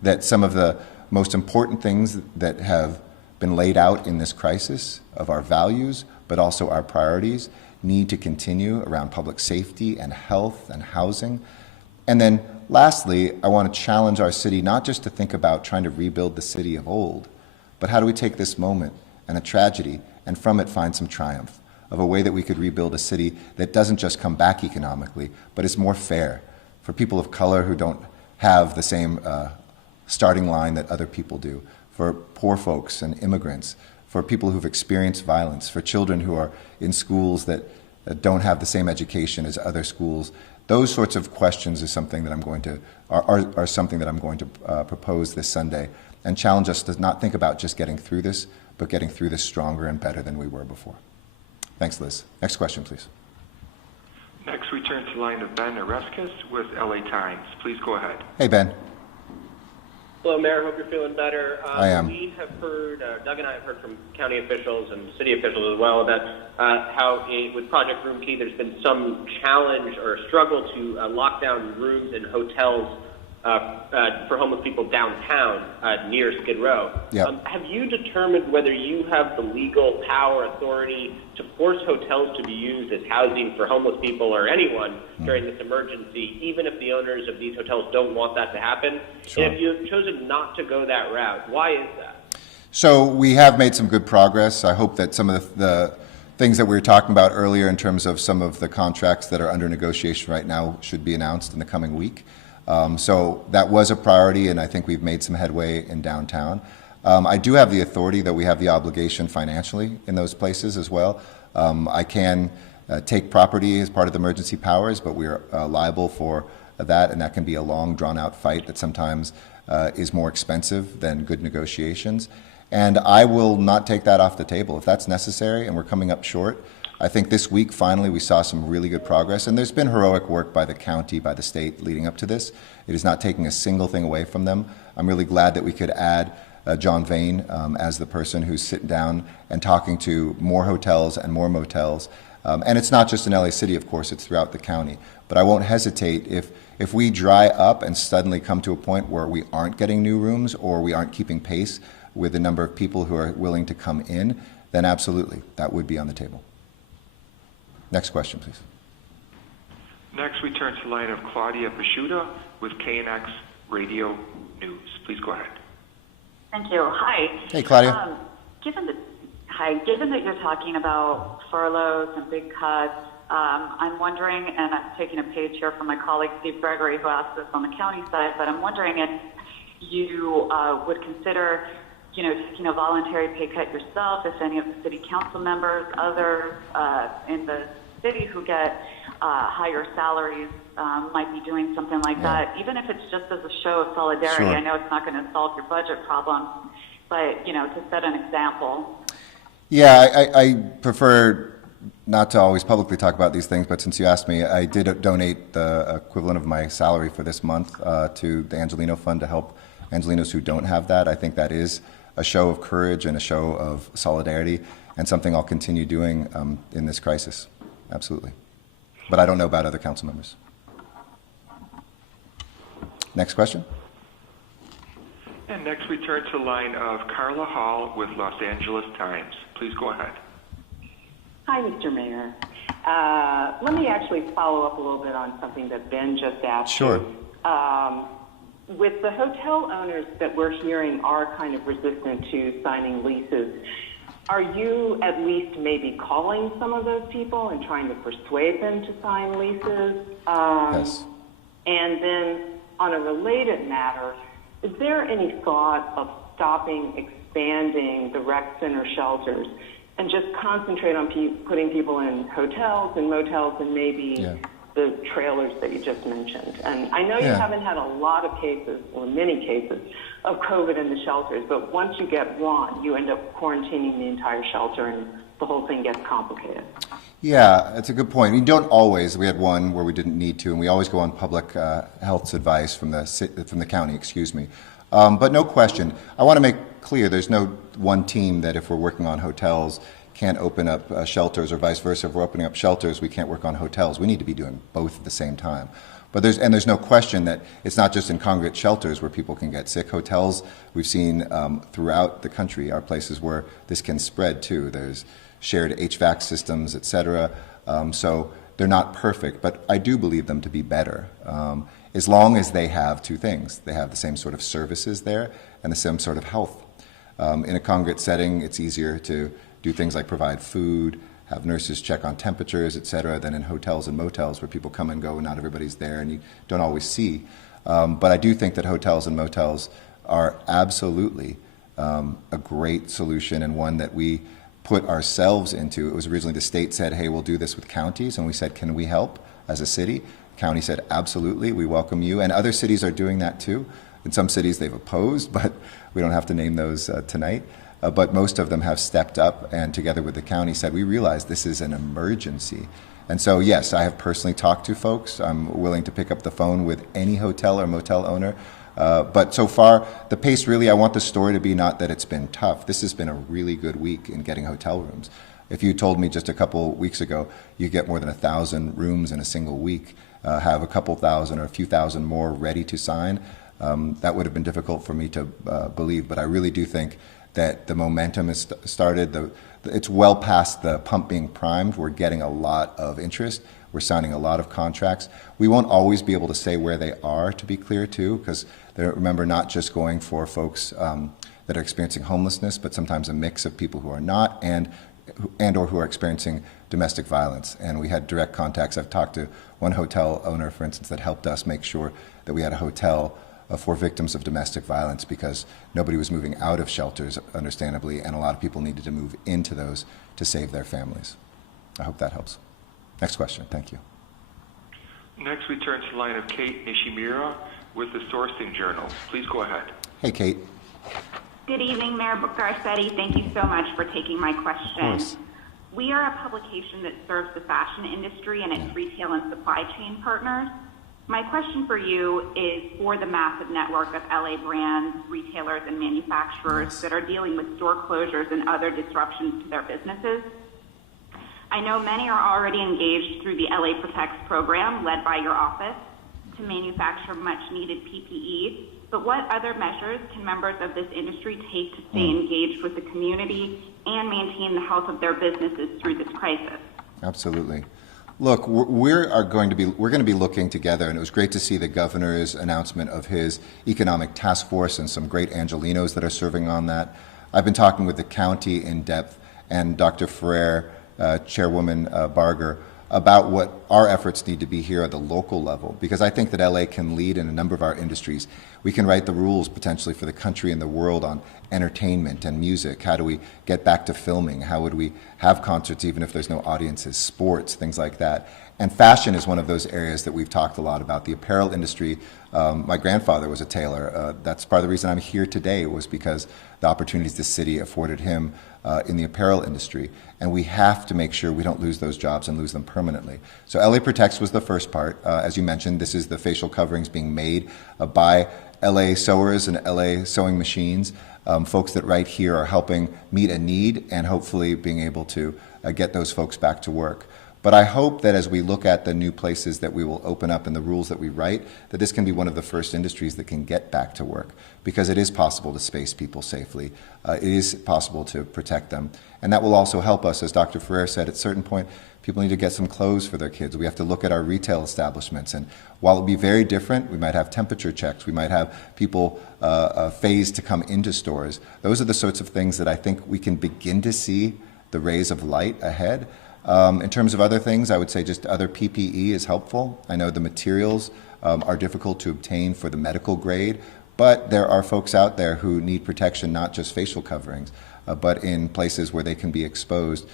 that some of the most important things that have been laid out in this crisis of our values, but also our priorities, need to continue around public safety and health and housing. And then lastly, I want to challenge our city not just to think about trying to rebuild the city of old, but how do we take this moment and a tragedy and from it find some triumph of a way that we could rebuild a city that doesn't just come back economically, but is more fair for people of color who don't have the same starting line that other people do, for poor folks and immigrants, for people who've experienced violence, for children who are in schools that don't have the same education as other schools. Those sorts of questions is something that I'm going to are something that I'm going to propose this Sunday and challenge us to not think about just getting through this, but getting through this stronger and better than we were before. Thanks, Liz. Next question, please. Next, we turn to the line of Ben Areskis with LA Times. Please go ahead. Hey, Ben. Hello, Mayor. Hope you're feeling better. I am. We have heard, Doug and I have heard from county officials and city officials as well about how with Project Room Key, there's been some challenge or struggle to lock down rooms in hotels for homeless people downtown near Skid Row. Yep. Have you determined whether you have the legal power, authority to force hotels to be used as housing for homeless people or anyone during this emergency, even if the owners of these hotels don't want that to happen? Sure. And if you've chosen not to go that route, why is that? So we have made some good progress. I hope that some of the things that we were talking about earlier in terms of some of the contracts that are under negotiation right now should be announced in the coming week. So that was a priority, and I think we've made some headway in downtown. I do have the authority, though we have the obligation financially in those places as well. I can take property as part of the emergency powers, but we're liable for that, and that can be a long, drawn-out fight that sometimes is more expensive than good negotiations. And I will not take that off the table. If that's necessary and we're coming up short, I think this week, finally, we saw some really good progress, and there's been heroic work by the county, by the state leading up to this. It is not taking a single thing away from them. I'm really glad that we could add John Vane as the person who's sitting down and talking to more hotels and more motels. And it's not just in LA City, of course, it's throughout the county. But I won't hesitate if we dry up and suddenly come to a point where we aren't getting new rooms or we aren't keeping pace with the number of people who are willing to come in, then absolutely, that would be on the table. Next question, please. Next, we turn to the line of Claudia Pashuta with KNX Radio News. Please go ahead. Thank you. Hi. Hey, Claudia. Given that you're talking about furloughs and big cuts, I'm wondering, and I'm taking a page here from my colleague Steve Gregory, who asked this on the county side, but I'm wondering if you would consider, taking a voluntary pay cut yourself, if any of the city council members, others in the city who get higher salaries might be doing something like that, even if it's just as a show of solidarity. Sure. I know it's not going to solve your budget problem, but, to set an example. Yeah, I prefer not to always publicly talk about these things, but since you asked me, I did donate the equivalent of my salary for this month to the Angelino Fund to help Angelinos who don't have that. I think that is a show of courage and a show of solidarity and something I'll continue doing in this crisis. Absolutely. But I don't know about other council members. Next question. And next we turn to the line of Carla Hall with Los Angeles Times. Please go ahead. Hi, Mr. Mayor. Let me actually follow up a little bit on something that Ben just asked. Sure. With the hotel owners that we're hearing are kind of resistant to signing leases, are you at least maybe calling some of those people and trying to persuade them to sign leases? Yes. And then on a related matter, is there any thought of stopping expanding the rec center shelters and just concentrate on putting people in hotels and motels and maybe the trailers that you just mentioned? And I know you haven't had a lot of cases, or many cases, of COVID in the shelters, but once you get one, you end up quarantining the entire shelter and the whole thing gets complicated. Yeah, that's a good point. We don't always. We had one where we didn't need to, and we always go on public health's advice from the county, But no question. I want to make clear there's no one team that if we're working on hotels can't open up shelters, or vice versa. If we're opening up shelters, we can't work on hotels. We need to be doing both at the same time. But there's no question that it's not just in congregate shelters where people can get sick. Hotels, we've seen throughout the country, are places where this can spread too. There's shared HVAC systems, et cetera. So they're not perfect, but I do believe them to be better. As long as they have two things. They have the same sort of services there and the same sort of health. In a congregate setting, it's easier to do things like provide food, have nurses check on temperatures, et cetera, than in hotels and motels where people come and go and not everybody's there and you don't always see. But I do think that hotels and motels are absolutely a great solution, and one that we put ourselves into. It was originally the state said, hey, we'll do this with counties, and we said, can we help as a city? The county said, absolutely, we welcome you, and other cities are doing that too. In some cities they've opposed, but we don't have to name those tonight. But most of them have stepped up and together with the county said, we realize this is an emergency. And so, yes, I have personally talked to folks. I'm willing to pick up the phone with any hotel or motel owner. But so far, the pace really, I want the story to be not that it's been tough. This has been a really good week in getting hotel rooms. If you told me just a couple weeks ago, you get more than 1,000 rooms in a single week, have a couple thousand or a few thousand more ready to sign, that would have been difficult for me to believe. But I really do think that the momentum has started. It's well past the pump being primed. We're getting a lot of interest. We're signing a lot of contracts. We won't always be able to say where they are, to be clear, too, because remember, not just going for folks that are experiencing homelessness, but sometimes a mix of people who are not and or who are experiencing domestic violence. And we had direct contacts. I've talked to one hotel owner, for instance, that helped us make sure that we had a hotel for victims of domestic violence because nobody was moving out of shelters, understandably, and a lot of people needed to move into those to save their families. I hope that helps. Next question. Thank you. Next, we turn to the line of Kate Nishimura with the Sourcing Journal. Please go ahead. Hey, Kate. Good evening, Mayor Garcetti. Thank you so much for taking my question. Of course. We are a publication that serves the fashion industry and its retail and supply chain partners. My question for you is for the massive network of LA brands, retailers, and manufacturers that are dealing with store closures and other disruptions to their businesses. I know many are already engaged through the LA Protects program led by your office to manufacture much needed PPE, but what other measures can members of this industry take to stay engaged with the community and maintain the health of their businesses through this crisis? Absolutely. Look, we're going to be looking together, and it was great to see the governor's announcement of his economic task force and some great Angelinos that are serving on that. I've been talking with the county in depth and Dr. Ferrer, Chairwoman Barger, about what our efforts need to be here at the local level, because I think that LA can lead in a number of our industries. We can write the rules potentially for the country and the world on entertainment and music. How do we get back to filming? How would we have concerts even if there's no audiences? Sports, things like that. And fashion is one of those areas that we've talked a lot about. The apparel industry, my grandfather was a tailor. That's part of the reason I'm here today, was because the opportunities the city afforded him in the apparel industry. And we have to make sure we don't lose those jobs and lose them permanently. So LA Protects was the first part. As you mentioned, this is the facial coverings being made by LA sewers and LA sewing machines. Folks that right here are helping meet a need and hopefully being able to get those folks back to work. But I hope that as we look at the new places that we will open up and the rules that we write, that this can be one of the first industries that can get back to work, because it is possible to space people safely. It is possible to protect them. And that will also help us, as Dr. Ferrer said, at a certain point, people need to get some clothes for their kids. We have to look at our retail establishments. And while it'll be very different, we might have temperature checks. We might have people phased to come into stores. Those are the sorts of things that I think we can begin to see the rays of light ahead. In terms of other things, I would say just other PPE is helpful. I know the materials are difficult to obtain for the medical grade, but there are folks out there who need protection, not just facial coverings, but in places where they can be exposed.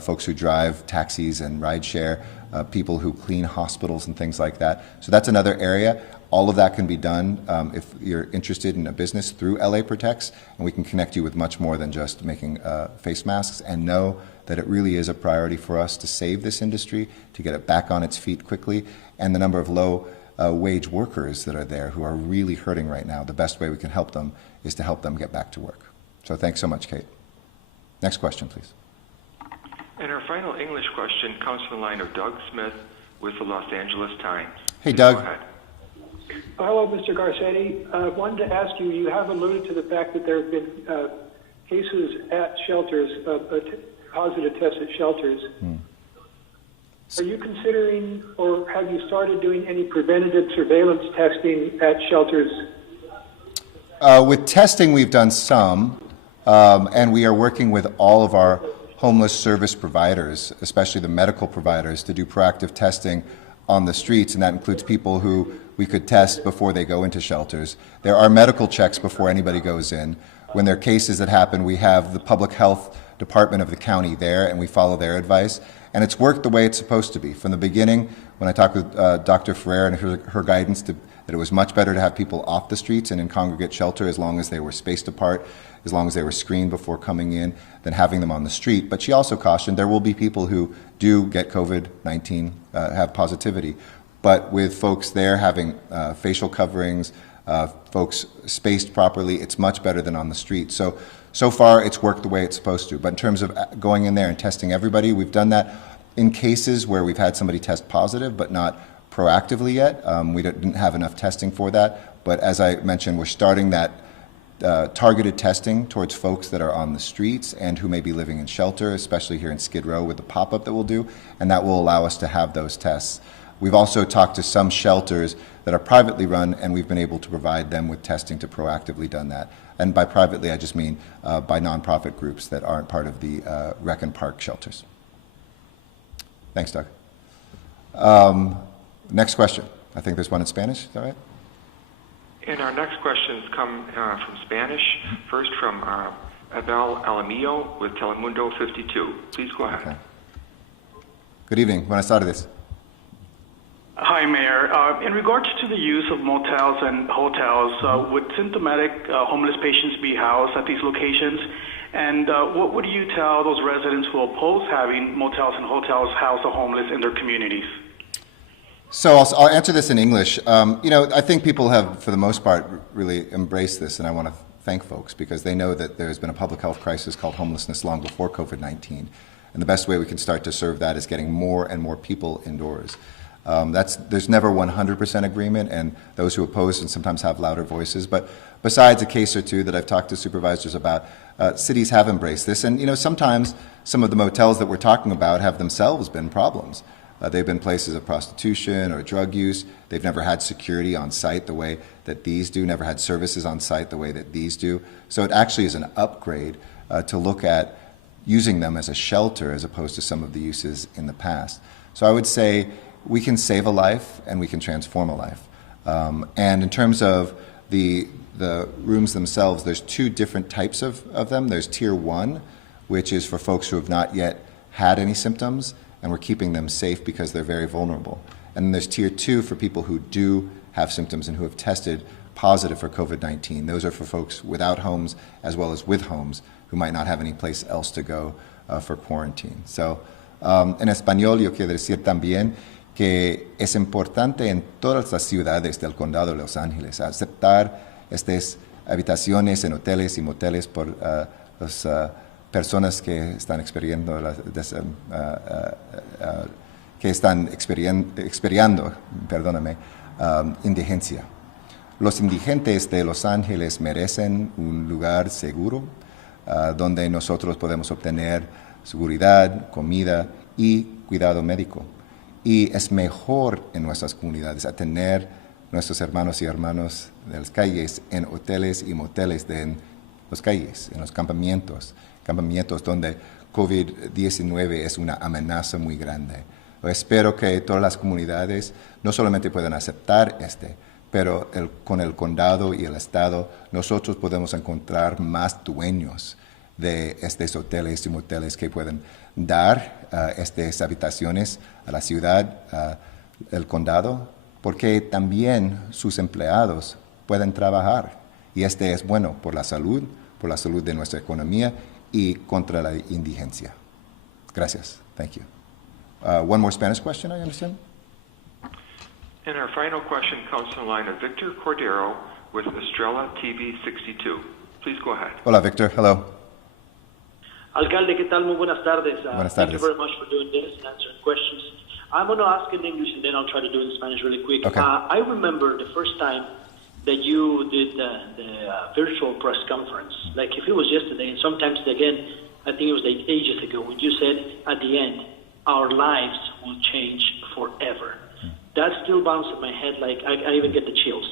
Folks who drive taxis and rideshare, people who clean hospitals and things like that. So that's another area. All of that can be done if you're interested in a business through LA Protects, and we can connect you with much more than just making face masks, and know that it really is a priority for us to save this industry, to get it back on its feet quickly, and the number of low wage workers that are there who are really hurting right now. The best way we can help them is to help them get back to work. So thanks so much, Kate. Next question, please. And our final English question comes from the line of Doug Smith with the Los Angeles Times. Hey, Please Doug. go ahead. Hello, Mr. Garcetti. I wanted to ask you, you have alluded to the fact that there have been cases at shelters, positive tests at shelters. Are you considering, or have you started doing any preventative surveillance testing at shelters? With testing, we've done some, and we are working with all of our homeless service providers, especially the medical providers, to do proactive testing on the streets, and that includes people who we could test before they go into shelters. There are medical checks before anybody goes in. When there are cases that happen, we have the public health department of the county there, and we follow their advice. And it's worked the way it's supposed to be. From the beginning, when I talked with Dr. Ferrer and her guidance, that it was much better to have people off the streets and in congregate shelter as long as they were spaced apart, as long as they were screened before coming in, than having them on the street. But she also cautioned there will be people who do get COVID-19, have positivity. But with folks there having facial coverings, folks spaced properly, it's much better than on the street. So far, it's worked the way it's supposed to. But in terms of going in there and testing everybody, we've done that in cases where we've had somebody test positive, but not proactively yet. We didn't have enough testing for that. But as I mentioned, we're starting that targeted testing towards folks that are on the streets and who may be living in shelter, especially here in Skid Row with the pop-up that we'll do, and that will allow us to have those tests. We've also talked to some shelters that are privately run, and we've been able to provide them with testing to proactively done that. And by privately, I just mean by nonprofit groups that aren't part of the rec and park shelters. Thanks, Doug. Next question. I think there's one in Spanish. Is that right? And our next questions come from Spanish. First from Abel Alamillo with Telemundo 52. Please go ahead. Okay. Good evening. Buenas tardes. Hi, Mayor. In regards to the use of motels and hotels, would symptomatic homeless patients be housed at these locations? And what would you tell those residents who oppose having motels and hotels house the homeless in their communities? So I'll answer this in English. I think people have, for the most part, really embraced this, and I want to thank folks because they know that there's been a public health crisis called homelessness long before COVID-19, and the best way we can start to serve that is getting more and more people indoors. There's never 100% agreement, and those who oppose and sometimes have louder voices. But besides a case or two that I've talked to supervisors about, cities have embraced this. And sometimes some of the motels that we're talking about have themselves been problems. They've been places of prostitution or drug use. They've never had security on site the way that these do, never had services on site the way that these do. So it actually is an upgrade to look at using them as a shelter as opposed to some of the uses in the past. So I would say we can save a life and we can transform a life. And in terms of the rooms themselves, there's two different types of them. There's Tier 1, which is for folks who have not yet had any symptoms, and we're keeping them safe because they're very vulnerable. And then there's Tier 2 for people who do have symptoms and who have tested positive for COVID-19. Those are for folks without homes as well as with homes who might not have any place else to go for quarantine. So en español yo quiero decir también que es importante en todas las ciudades del condado de Los Ángeles aceptar estas habitaciones en hoteles y moteles por las personas que están experiendo indigencia. Los indigentes de Los Ángeles merecen un lugar seguro donde nosotros podemos obtener seguridad, comida y cuidado médico. Y es mejor en nuestras comunidades a tener nuestros hermanos y hermanas de las calles en hoteles y moteles en las calles, en los campamentos donde COVID-19 es una amenaza muy grande. Espero que todas las comunidades no solamente puedan aceptar pero con el condado y el estado nosotros podemos encontrar más dueños de estos hoteles y moteles que pueden dar estas habitaciones a la ciudad, el condado, porque también sus empleados pueden trabajar. Y es bueno por la salud de nuestra economía y contra la indigencia. Gracias. Thank you. One more Spanish question, I understand? And our final question comes from the line of Victor Cordero with Estrella TV 62. Please go ahead. Hola, Victor. Hello. Alcalde, ¿qué tal? Muy buenas tardes. Buenas tardes. Thank you very much for doing this and answering questions. I'm going to ask in English and then I'll try to do it in Spanish really quick. Okay. I remember the first time that you did the virtual press conference, like if it was yesterday, and sometimes again, I think it was like ages ago, when you said at the end, our lives will change forever. That still bounces in my head, like I even get the chills.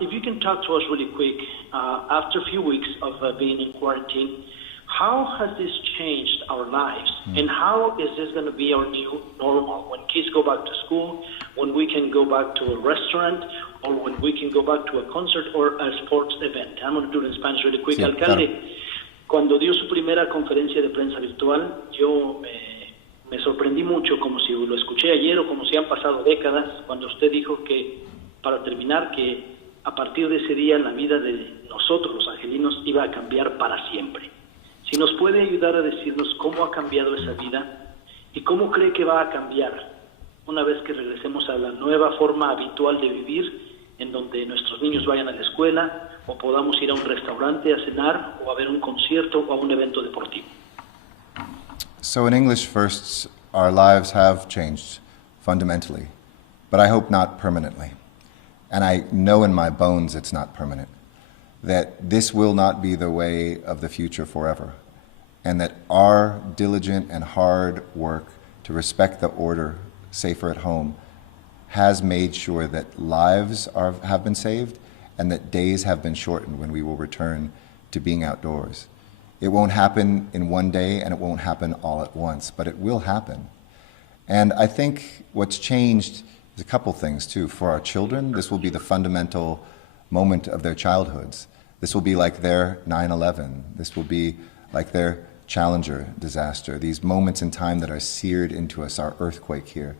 If you can talk to us really quick, after a few weeks of being in quarantine, how has this changed our lives? And how is this going to be our new normal? When kids go back to school, when we can go back to a restaurant, or when we can go back to a concert or a sports event. I'm going to do it in Spanish really quick. Sí, Alcalde, claro. Cuando dio su primera conferencia de prensa virtual, yo me sorprendí mucho, como si lo escuché ayer o como si han pasado décadas, cuando usted dijo que, para terminar, que a partir de ese día la vida de nosotros, los angelinos, iba a cambiar para siempre. Si nos puede ayudar a decirnos cómo ha cambiado esa vida y cómo cree que va a cambiar una vez que regresemos a la nueva forma habitual de vivir, en donde nuestros niños vayan a la escuela o podamos ir a un restaurante a cenar o a ver un concierto o a un evento deportivo. So in English first, our lives have changed fundamentally, but I hope not permanently. And I know in my bones it's not permanent, that this will not be the way of the future forever, and that our diligent and hard work to respect the order, safer at home, has made sure that lives have been saved and that days have been shortened when we will return to being outdoors. It won't happen in one day and it won't happen all at once, but it will happen. And I think what's changed is a couple things too. For our children, this will be the fundamental moment of their childhoods. This will be like their 9/11. This will be like their Challenger disaster, these moments in time that are seared into us, our earthquake here.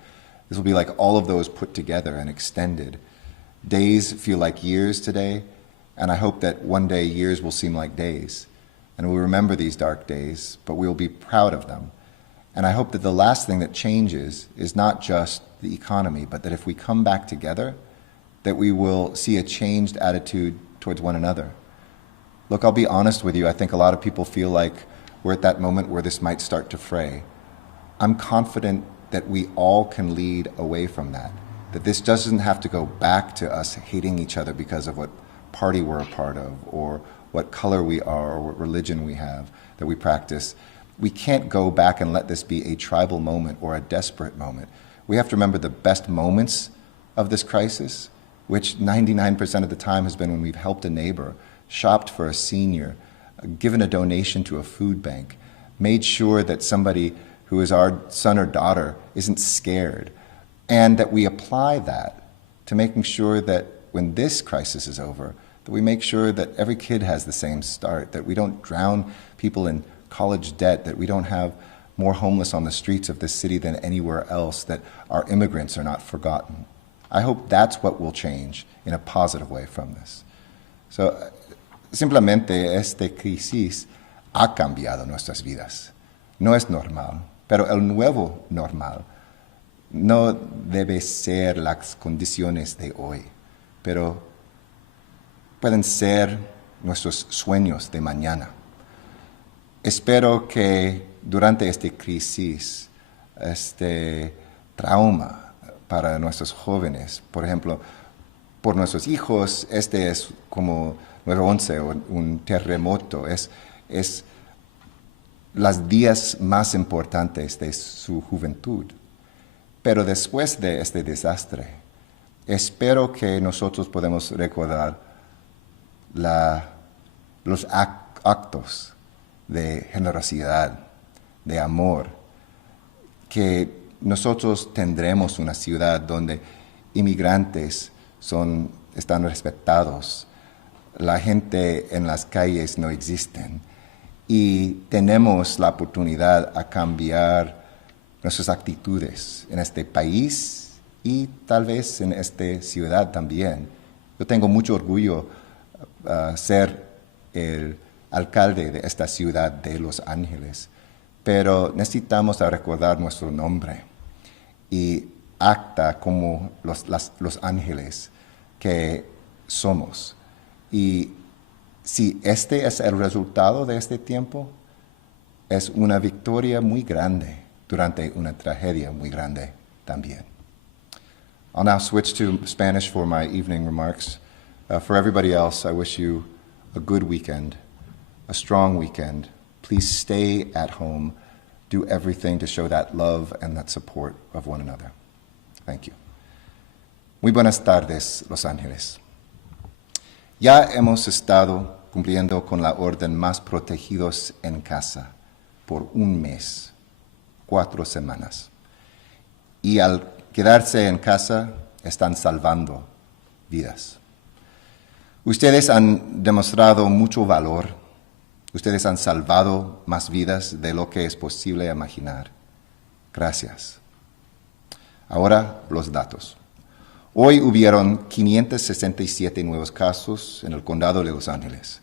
This will be like all of those put together and extended. Days feel like years today, and I hope that one day years will seem like days. And we'll remember these dark days, but we'll be proud of them. And I hope that the last thing that changes is not just the economy, but that if we come back together, that we will see a changed attitude towards one another. Look, I'll be honest with you, I think a lot of people feel like we're at that moment where this might start to fray. I'm confident that we all can lead away from that this doesn't have to go back to us hating each other because of what party we're a part of, or what color we are, or what religion we have, that we practice. We can't go back and let this be a tribal moment or a desperate moment. We have to remember the best moments of this crisis, which 99% of the time has been when we've helped a neighbor, shopped for a senior, given a donation to a food bank, made sure that somebody who is our son or daughter isn't scared, and that we apply that to making sure that when this crisis is over, that we make sure that every kid has the same start, that we don't drown people in college debt, that we don't have more homeless on the streets of this city than anywhere else, that our immigrants are not forgotten. I hope that's what will change in a positive way from this. So, simplemente esta crisis ha cambiado nuestras vidas. No es normal, pero el nuevo normal no debe ser las condiciones de hoy, pero pueden ser nuestros sueños de mañana. Espero que durante esta crisis, este trauma para nuestros jóvenes, por ejemplo, por nuestros hijos, este es como 9/11 o un terremoto, es los días más importantes de su juventud. Pero después de este desastre, espero que nosotros podamos recordar los actos de generosidad, de amor, que nosotros tendremos una ciudad donde inmigrantes están respetados, la gente en las calles no existen, y tenemos la oportunidad a cambiar nuestras actitudes en este país y tal vez en esta ciudad también. Yo tengo mucho orgullo ser el alcalde de esta ciudad de Los Ángeles, pero necesitamos recordar nuestro nombre y acta como los ángeles que somos. Y si este es el resultado de este tiempo, es una victoria muy grande durante una tragedia muy grande también. I'll now switch to Spanish for my evening remarks. For everybody else, I wish you a good weekend, a strong weekend. Please stay at home. Do everything to show that love and that support of one another. Thank you. Muy buenas tardes, Los Ángeles. Ya hemos estado cumpliendo con la orden más protegidos en casa por un mes, 4 semanas. Y al quedarse en casa, están salvando vidas. Ustedes han demostrado mucho valor Ustedes han salvado más vidas de lo que es posible imaginar. Gracias. Ahora los datos. Hoy hubieron 567 nuevos casos en el condado de Los Ángeles,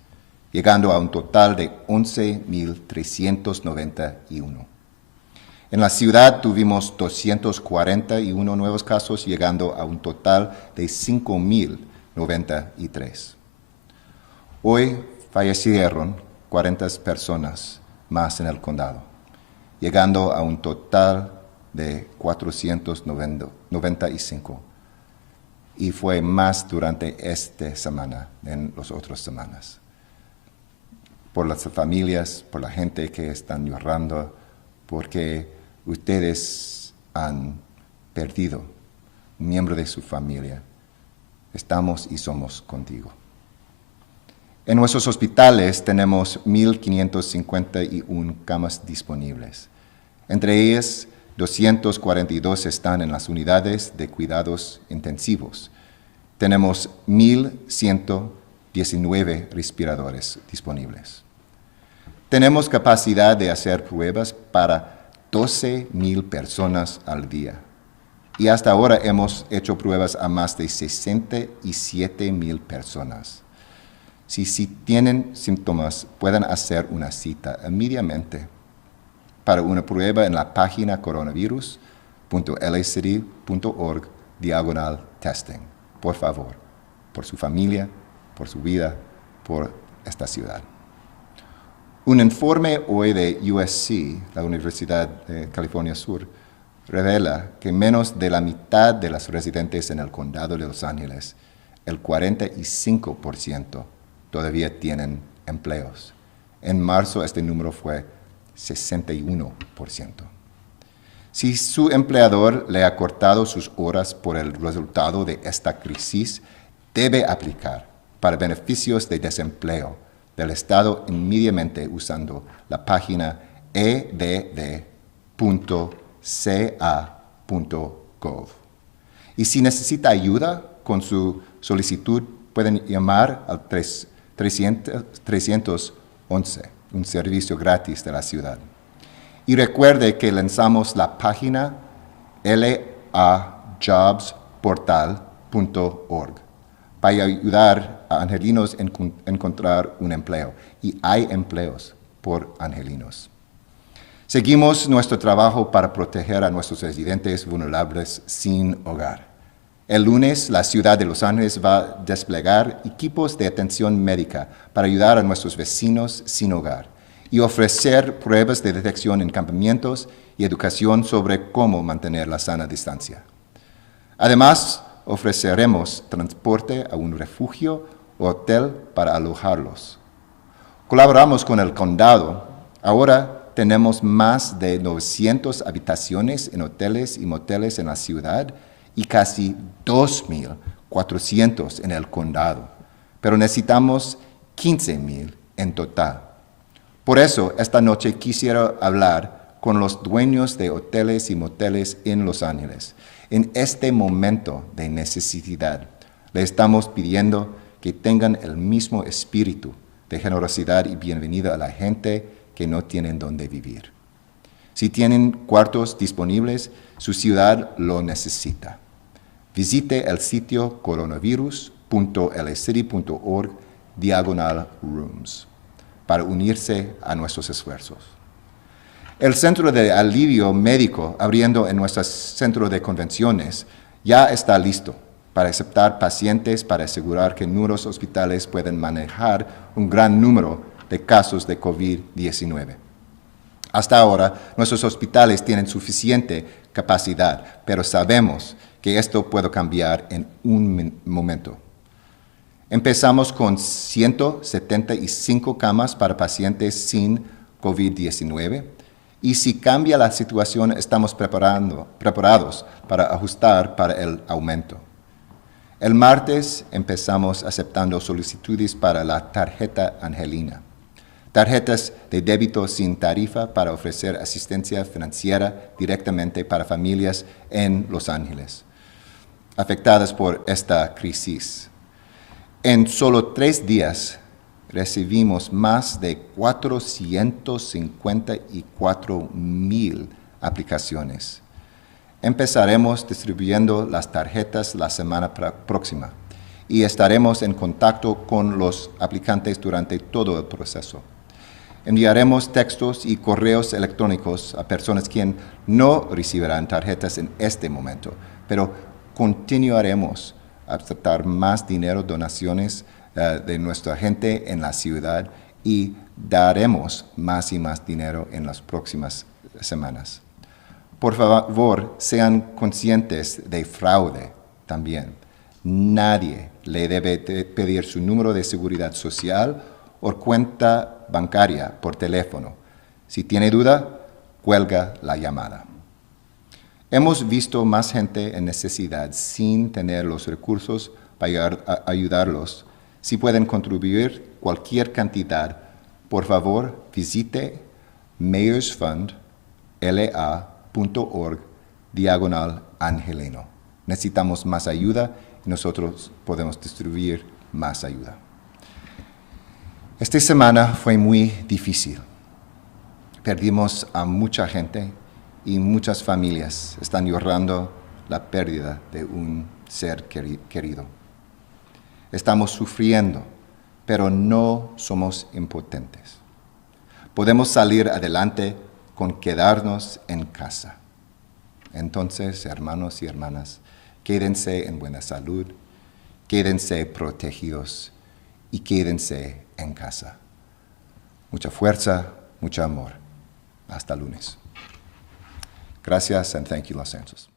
llegando a un total de 11,391. En la ciudad tuvimos 241 nuevos casos, llegando a un total de 5,093. Hoy fallecieron 40 personas más en el condado, llegando a un total de 495. Y fue más durante esta semana en las otras semanas. Por las familias, por la gente que están llorando, porque ustedes han perdido un miembro de su familia. Estamos y somos contigo. En nuestros hospitales tenemos 1,551 camas disponibles. Entre ellas, 242 están en las unidades de cuidados intensivos. Tenemos 1,119 respiradores disponibles. Tenemos capacidad de hacer pruebas para 12,000 personas al día. Y hasta ahora hemos hecho pruebas a más de 67,000 personas. Si tienen síntomas, pueden hacer una cita inmediatamente para una prueba en la página coronavirus.lacity.org/testing. Por favor, por su familia, por su vida, por esta ciudad. Un informe hoy de USC, la Universidad de California Sur, revela que menos de la mitad de los residentes en el condado de Los Ángeles, el 45%, todavía tienen empleos. En marzo este número fue 61%. Si su empleador le ha cortado sus horas por el resultado de esta crisis, debe aplicar para beneficios de desempleo del Estado inmediatamente usando la página edd.ca.gov. Y si necesita ayuda con su solicitud, pueden llamar al 311, un servicio gratis de la ciudad. Y recuerde que lanzamos la página lajobsportal.org para ayudar a angelinos a encontrar un empleo. Y hay empleos por angelinos. Seguimos nuestro trabajo para proteger a nuestros residentes vulnerables sin hogar. El lunes, la ciudad de Los Ángeles va a desplegar equipos de atención médica para ayudar a nuestros vecinos sin hogar y ofrecer pruebas de detección en campamentos y educación sobre cómo mantener la sana distancia. Además, ofreceremos transporte a un refugio o hotel para alojarlos. Colaboramos con el condado. Ahora tenemos más de 900 habitaciones en hoteles y moteles en la ciudad y casi 2,400 en el condado, pero necesitamos 15,000 en total. Por eso, esta noche quisiera hablar con los dueños de hoteles y moteles en Los Ángeles. En este momento de necesidad, le estamos pidiendo que tengan el mismo espíritu de generosidad y bienvenida a la gente que no tienen dónde vivir. Si tienen cuartos disponibles, su ciudad lo necesita. Visite el sitio coronavirus.lacity.org/rooms para unirse a nuestros esfuerzos. El Centro de Alivio Médico, abriendo en nuestro centro de convenciones, ya está listo para aceptar pacientes para asegurar que nuestros hospitales pueden manejar un gran número de casos de COVID-19. Hasta ahora, nuestros hospitales tienen suficiente capacidad, pero sabemos que esto puede cambiar en un momento. Empezamos con 175 camas para pacientes sin COVID-19 y si cambia la situación estamos preparados para ajustar para el aumento. El martes empezamos aceptando solicitudes para la tarjeta angelina, tarjetas de débito sin tarifa para ofrecer asistencia financiera directamente para familias en Los Ángeles afectadas por esta crisis. En solo 3 días recibimos más de 454,000 aplicaciones. Empezaremos distribuyendo las tarjetas la semana próxima y estaremos en contacto con los aplicantes durante todo el proceso. Enviaremos textos y correos electrónicos a personas quienes no recibirán tarjetas en este momento, pero continuaremos a aceptar más dinero, donaciones de nuestra gente en la ciudad y daremos más y más dinero en las próximas semanas. Por favor, sean conscientes de fraude también. Nadie le debe pedir su número de seguridad social o cuenta bancaria por teléfono. Si tiene duda, cuelga la llamada. Hemos visto más gente en necesidad sin tener los recursos para ayudarlos. Si pueden contribuir cualquier cantidad, por favor visite mayorsfund.la.org/Angeleno. Necesitamos más ayuda y nosotros podemos distribuir más ayuda. Esta semana fue muy difícil. Perdimos a mucha gente y muchas familias están llorando la pérdida de un ser querido. Estamos sufriendo, pero no somos impotentes. Podemos salir adelante con quedarnos en casa. Entonces, hermanos y hermanas, quédense en buena salud, quédense protegidos y quédense en casa. Mucha fuerza, mucho amor. Hasta lunes. Gracias and thank you, Los Angeles.